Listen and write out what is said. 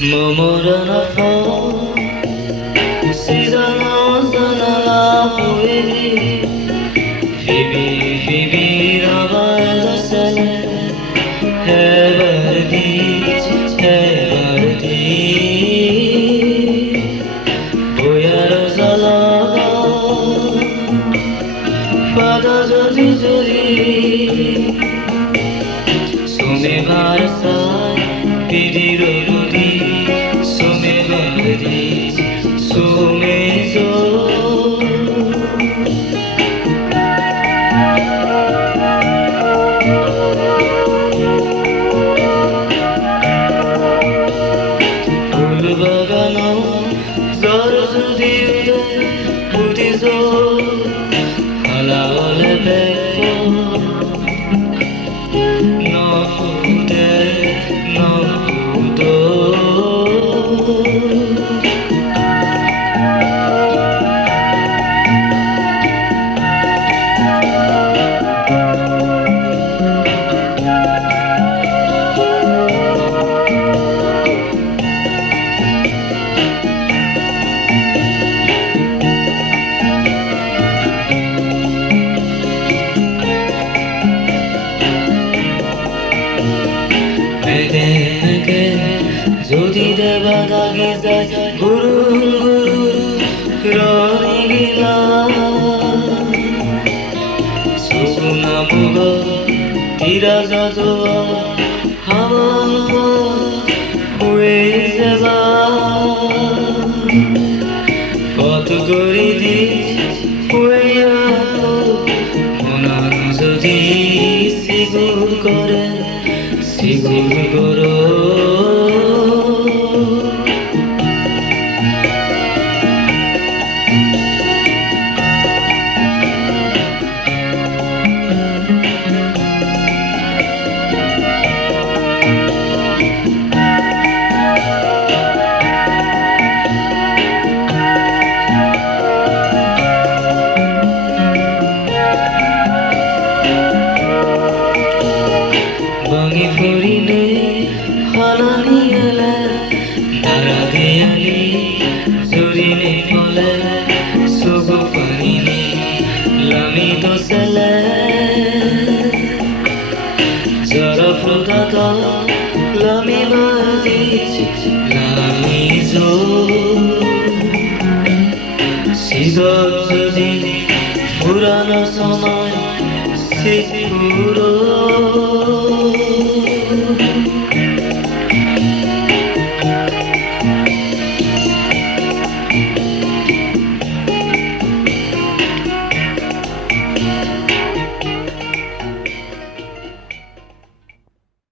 머무르는 phố 시선은 떠나가 보이니 비비비비라고 해줬을래 해버리지 해버리지 보야로 살아가 받아줘지 조리 소매 바르사 비디로로디 소매 바르디 소매소 울바가노 저르수디우데 부디소 할라올레 백보 너푸데 너푸도 যদি দেবাদাগে যায় গুরু গুরু রহিলা সুনা মুগ তীরা যাদোয়া হাওয়া হয়ে যাবা কত করে দিস হইয়া মনন যদি সিগুর করে সিগুর করো Bangi furine halani ele darade ali zurine pole sugu panine lami dosele zara frodata lami badich lami zo sidor jodi purana samay sithuro